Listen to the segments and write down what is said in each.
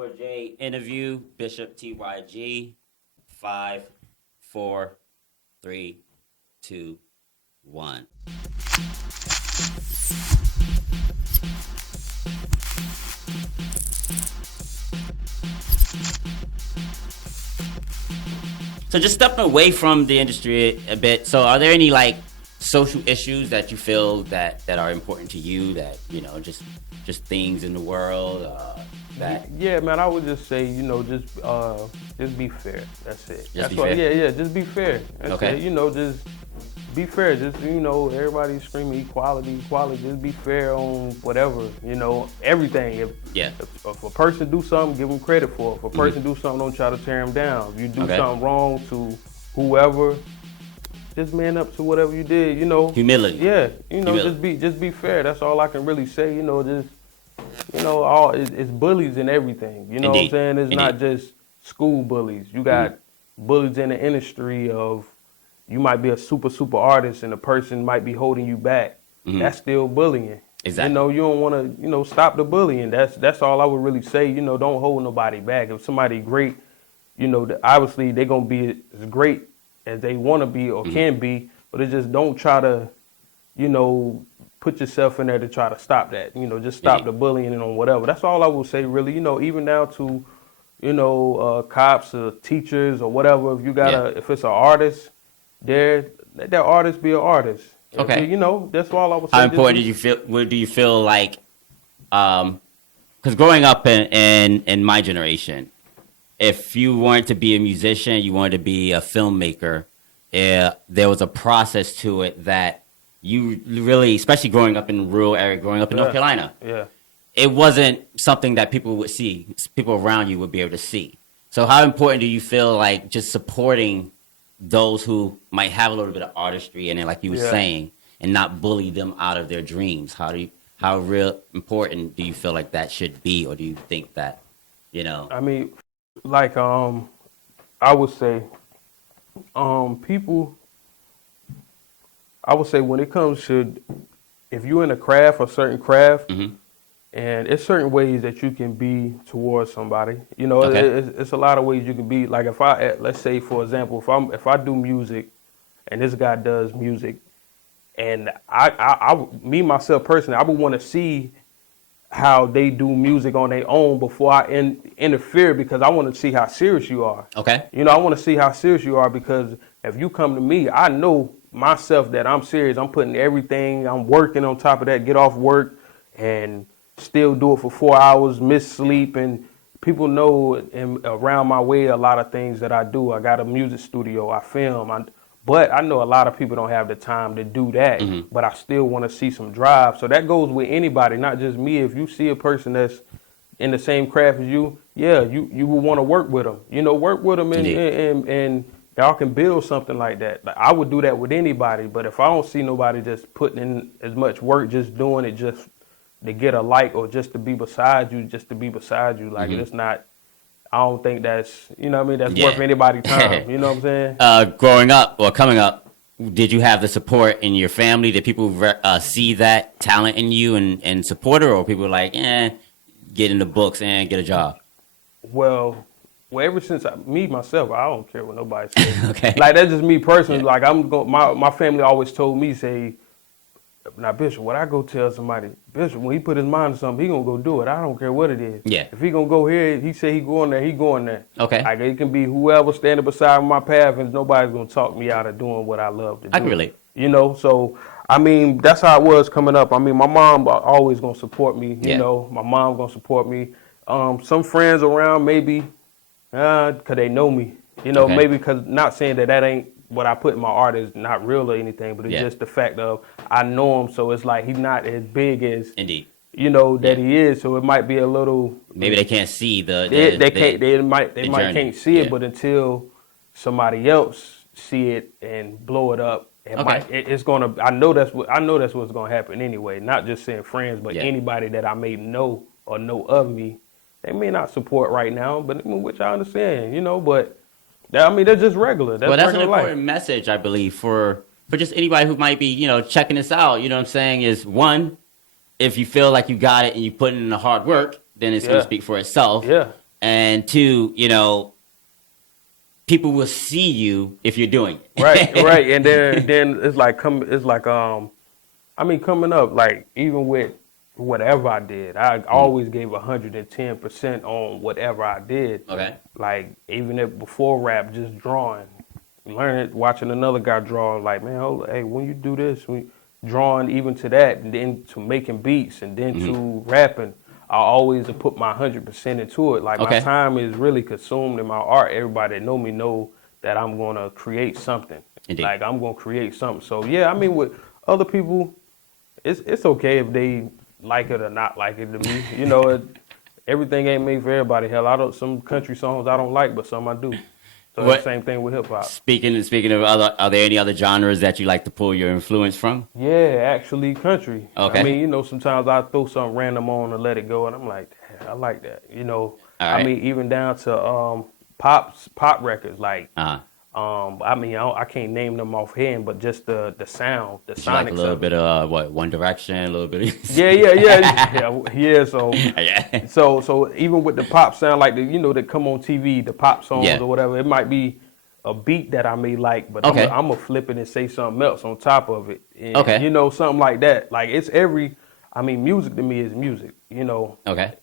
T4J interview, BishipTYG. 5, 4, 3, 2, 1. So just stepping away from the industry a bit. So are there any like social issues that you feel that are important to you, that, you know, just things in the world that... Yeah, man, I would just say, you know, just be fair. That's it. Just be fair? Yeah, just be fair. That's Okay. it. You know, just be fair. Just, you know, everybody's screaming equality. Just be fair on whatever, you know, everything. If a person do something, give them credit for it. If a person do something, don't try to tear them down. If you do something wrong to whoever, just man up to whatever you did, you know. Humility. Yeah, you know, just be fair. That's all I can really say, you know, just, you know, it's bullies and everything. You know what I'm saying? It's not just school bullies. You got bullies in the industry of, you might be a super artist and the person might be holding you back. That's still bullying. Exactly. You know, you don't want to, you know, stop the bullying. That's all I would really say. You know, don't hold nobody back. If somebody great, you know, obviously they're going to be as great as they want to be or can be, but it just don't try to, you know, put yourself in there to try to stop that. You know, just stop the bullying and on whatever. That's all I will say, really. You know, even down to, you know, cops or teachers or whatever. If you got if it's an artist, let that artist be an artist. Okay. You know, that's all I would say. How important do you feel? Where do you feel like? Because growing up in my generation, if you wanted to be a musician, you wanted to be a filmmaker, there was a process to it that you really, especially growing up in a rural area, growing up in North Carolina, it wasn't something that people would see, people around you would be able to see. So how important do you feel like just supporting those who might have a little bit of artistry in it, like you were saying, and not bully them out of their dreams? How real important do you feel like that should be, or do you think that, you know? I mean, like I would say, people. I would say when it comes to, if you're in a craft, a certain craft, and it's certain ways that you can be towards somebody. You know, it's a lot of ways you can be. Like if let's say for example, if I do music, and this guy does music, and me myself personally, I would want to see how they do music on their own before I interfere, because I want to see how serious you are. Okay. You know, I want to see how serious you are, because if you come to me, I know myself that I'm serious. I'm putting everything, I'm working on top of that, get off work and still do it for 4 hours, miss sleep. And people know around my way a lot of things that I do. I got a music studio, I film, but I know a lot of people don't have the time to do that, but I still want to see some drive. So that goes with anybody, not just me. If you see a person that's in the same craft as you, you will want to work with them. You know, work with them and y'all can build something like that. Like, I would do that with anybody, but if I don't see nobody just putting in as much work, just doing it just to get a like or just to be beside you, like it's not, I don't think that's, you know what I mean, that's worth anybody's time. You know what I'm saying? Growing up or coming up, did you have the support in your family? Did people see that talent in you and support it, or people were like, get in the books and get a job? Well, ever since me myself, I don't care what nobody says. Okay. Like that's just me personally. Like my family always told me, say, now Bishop, when I go tell somebody, Bishop, when he put his mind to something, he gonna go do it. I don't care what it is. Yeah. If he gonna go here, he say he going there, he going there. Okay. Like it can be whoever standing beside my path, and nobody's gonna talk me out of doing what I love to do. I can relate. You know, so I mean that's how it was coming up. I mean my mom always gonna support me. You know, my mom gonna support me. Some friends around maybe. Cause they know me, you know, maybe because not saying that ain't what I put in my art is not real or anything, but it's just the fact of I know him, so it's like he's not as big as you know that he is, so it might be a little. Maybe they can't see they might can't see it, but until somebody else see it and blow it up, it's gonna. I know that's what's gonna happen anyway. Not just saying friends, but anybody that I may know or know of me. They may not support right now, but which I understand, you know, but I mean, they're just regular. That's an important message, I believe, for just anybody who might be, you know, checking this out. You know what I'm saying? Is one, if you feel like you got it and you put in the hard work, then it's going to speak for itself. Yeah. and two, people will see you if you're doing it. Right. And then it's like coming up, like even with whatever I did, I always gave 110% on whatever I did. Okay. Like even if before rap, just drawing, learning, watching another guy draw, like, man, hey, when you do this, drawing even to that, and then to making beats, and then to rapping, I always put my 100% into it. Like my time is really consumed in my art. Everybody that know that I'm gonna create something. Indeed. Like I'm gonna create something. So yeah, I mean with other people, it's okay if they like it or not like it. To me, everything ain't made for everybody. Hell, some country songs I don't like, but some I do. So the same thing with hip hop. Speaking of other, are there any other genres that you like to pull your influence from? Yeah, actually country. Okay. I mean, sometimes I throw something random on and let it go, and I'm like, damn, I like that. All right. I mean, even down to pop records, like I mean, I can't name them offhand, but just the sound, the sonics. Like a little bit of One Direction, a little bit of yeah. So yeah. so even with the pop sound, like that come on TV, the pop songs or whatever, it might be a beat that I may like, but I'm gonna flip it and say something else on top of it. And, something like that. Like music to me is music. Okay.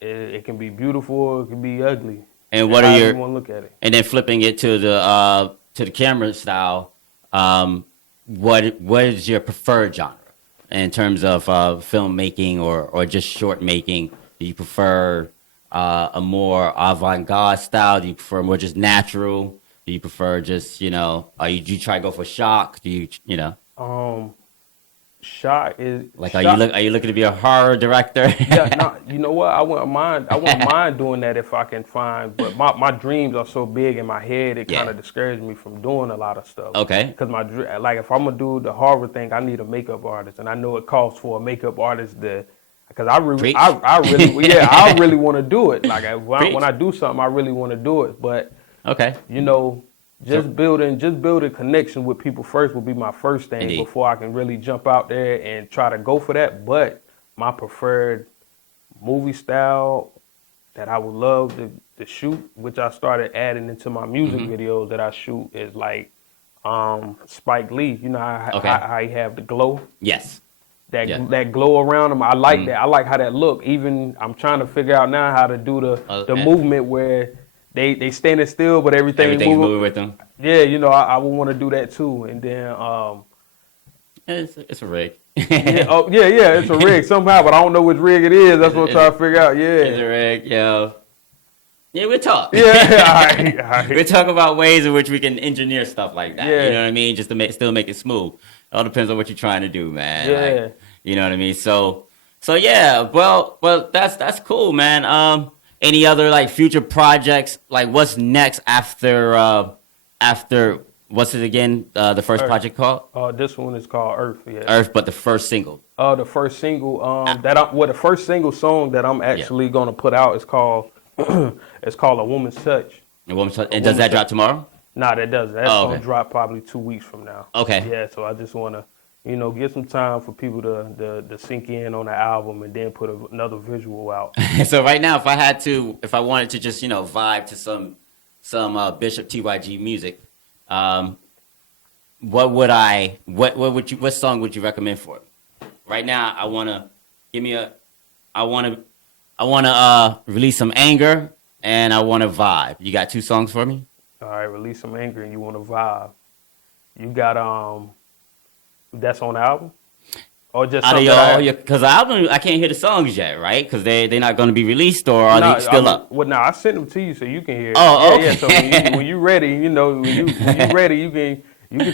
It can be beautiful, it can be ugly. And what are you want to look at it? And then flipping it to the camera style, what is your preferred genre in terms of filmmaking or just short making? Do you prefer a more avant-garde style? Do you prefer more just natural? Do you prefer just do you try to go for shock? Do you Shock is like, are you looking to be a horror director? You know what? I wouldn't mind doing that if I can find. But my dreams are so big in my head, it kind of discourages me from doing a lot of stuff. Okay. Because if I'm gonna do the horror thing, I need a makeup artist, and I know it costs for a makeup artist because I really want to do it. Like when I do something, I really want to do it. But just building connection with people first will be my first thing. Indeed. Before I can really jump out there and try to go for that. But my preferred movie style that I would love to shoot, which I started adding into my music videos that I shoot, is like Spike Lee. You know how he have the glow? Yes. That glow around him. I like that. I like how that look. Even I'm trying to figure out now how to do the movement where they standing still, but everything's moving with them. Yeah, I would want to do that too. And then it's a rig. It's a rig somehow, but I don't know which rig it is. That's what I'm trying to figure out. Yeah, it's a rig. Yeah, we'll talk. Yeah, all right. We'll talk about ways in which we can engineer stuff like that. Yeah. You know what I mean? Just to still make it smooth. It all depends on what you're trying to do, man. Yeah. Like, you know what I mean? So yeah. Well, that's cool, man. Any other like future projects? Like what's next after what's it again? The first Earth. project called? This one is called Earth. Yeah. Earth, but the first single. The first single the first single song that I'm actually gonna put out is called it's called A Woman's Touch. A Woman's Touch. And does that drop tomorrow? Nah, that doesn't. That's gonna drop probably 2 weeks from now. Okay. Yeah, so I just wanna get some time for people to sink in on the album and then put another visual out. So right now, if I wanted to just vibe to some BishipTYG music, what song would you recommend for me? Right now, I wanna release some anger and I wanna vibe. You got 2 songs for me? All right, release some anger and you wanna vibe. You got that's on the album? Or just because the album, I can't hear the songs yet, right? Because they're not going to be released, or are they still up? Well, I sent them to you so you can hear it. Okay. Yeah, so when you ready, when you ready, you can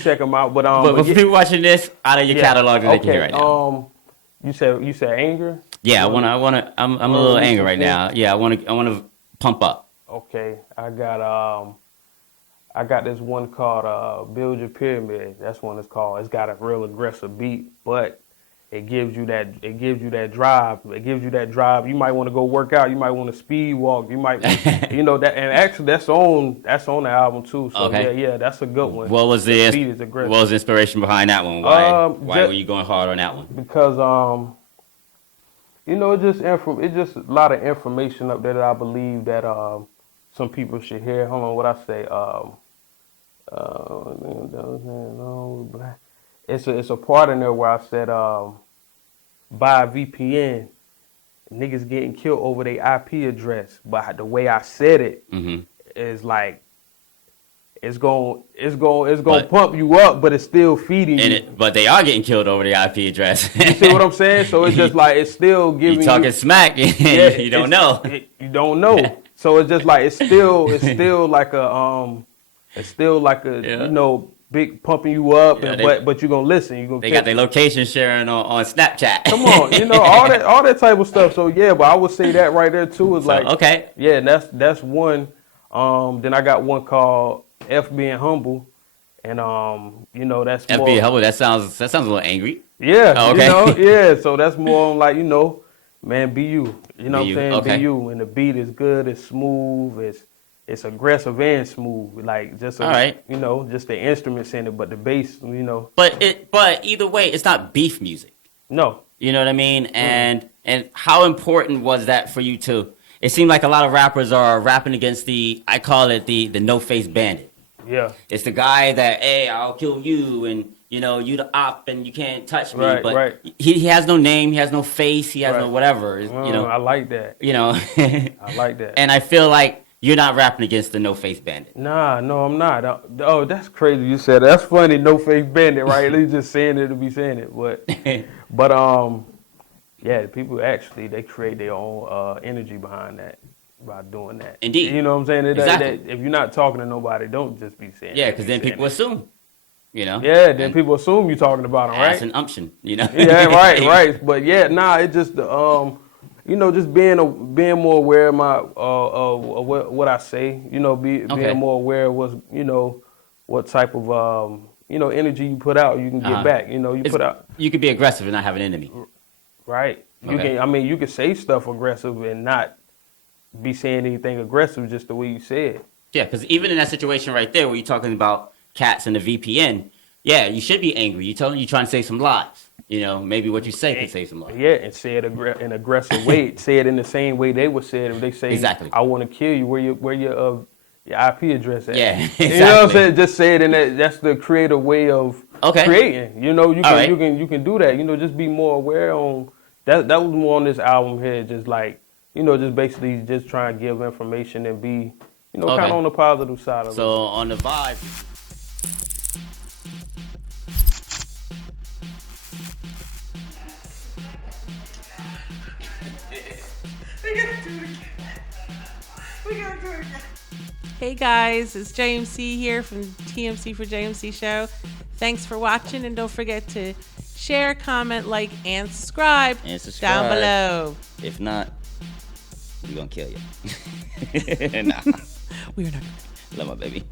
check them out. But for people watching this, out of your catalog that they can hear right now. You said anger? Yeah, I'm a little angry right now. Yeah, I want to pump up. Okay, I got this one called Build Your Pyramid. That's one it's called. It's got a real aggressive beat, but it gives you that drive. It gives you that drive. You might want to go work out. You might want to speed walk. You might that. And actually that's on the album too. So yeah, that's a good one. What was the beat is aggressive. What was the inspiration behind that one? Why were you going hard on that one? Because You know, it's just a lot of information up there that I believe that some people should hear. Hold on, what I say? It's a part in there where I said buy a VPN. Niggas getting killed over their IP address, but the way I said it is like it's going pump you up, but it's still feeding you. But they are getting killed over the IP address. You see what I'm saying? So it's just like it's still giving you talking smack, and you don't know. You don't know. So it's just like it's still like a you know, big pumping you up, but you're gonna listen. You gonna got their location sharing on Snapchat. Come on, you know, all that type of stuff. So yeah, but I would say that right there too is like okay. Yeah, and that's one. Then I got one called F Being Humble, and you know, that's F more, Being Humble. That sounds a little angry. Yeah, oh, okay. You know, yeah. So that's more on like, you know, man, be you. You know what I'm saying? Okay. Be you. And the beat is good. It's smooth. It's aggressive and smooth. Like just all right. You know, just the instruments in it, but the bass, you know. But either way, it's not beef music. No. You know what I mean? And how important was that for you to? It seemed like a lot of rappers are rapping against I call it the no face bandit. Yeah. It's the guy that, hey, I'll kill you, and you know, you the op, and you can't touch me. Right, but right. He has no name, he has no face, he has Right. no whatever. You know, I like that. You know, I like that. And I feel like you're not rapping against the no face bandit. Nah, no, I'm not. Oh, that's crazy. You said that. That's funny. No face bandit, right? He's just saying it to be saying it, but yeah, people actually they create their own energy behind that by doing that. Indeed. You know what I'm saying? Exactly. If you're not talking to nobody, don't just be saying. Yeah, because then people assume. You know. Yeah, then people assume you're talking about them, right? That's an umption, you know. Yeah, right. But yeah, it just you know, just being more aware of my what I say. You know, being more aware of what's, you know, what type of you know, energy you put out, you can get back. You know, you could be aggressive and not have an enemy. Right. Okay. You can say stuff aggressive and not be saying anything aggressive just the way you say it. Yeah, because even in that situation right there where you're talking about cats and the VPN, yeah, you should be angry. You're trying to say some lies. You know, maybe what you say can say some lies. Yeah, and say it in an aggressive way. Say it in the same way they would say it if they say, exactly, I want to kill you. Where your IP address at? Yeah, exactly. You know what I'm saying? Just say it in that. That's the creative way of creating. You know, you can do that. You know, just be more aware on that. That was more on this album here. Just like, you know, just basically just trying to give information and be, you know, kind of on the positive side of it. So on the vibe. Hey guys, it's JMC here from TMC for JMC Show. Thanks for watching, and don't forget to share, comment, like, and subscribe, down below. If not, we're gonna kill you. Nah. We're not. Love my baby.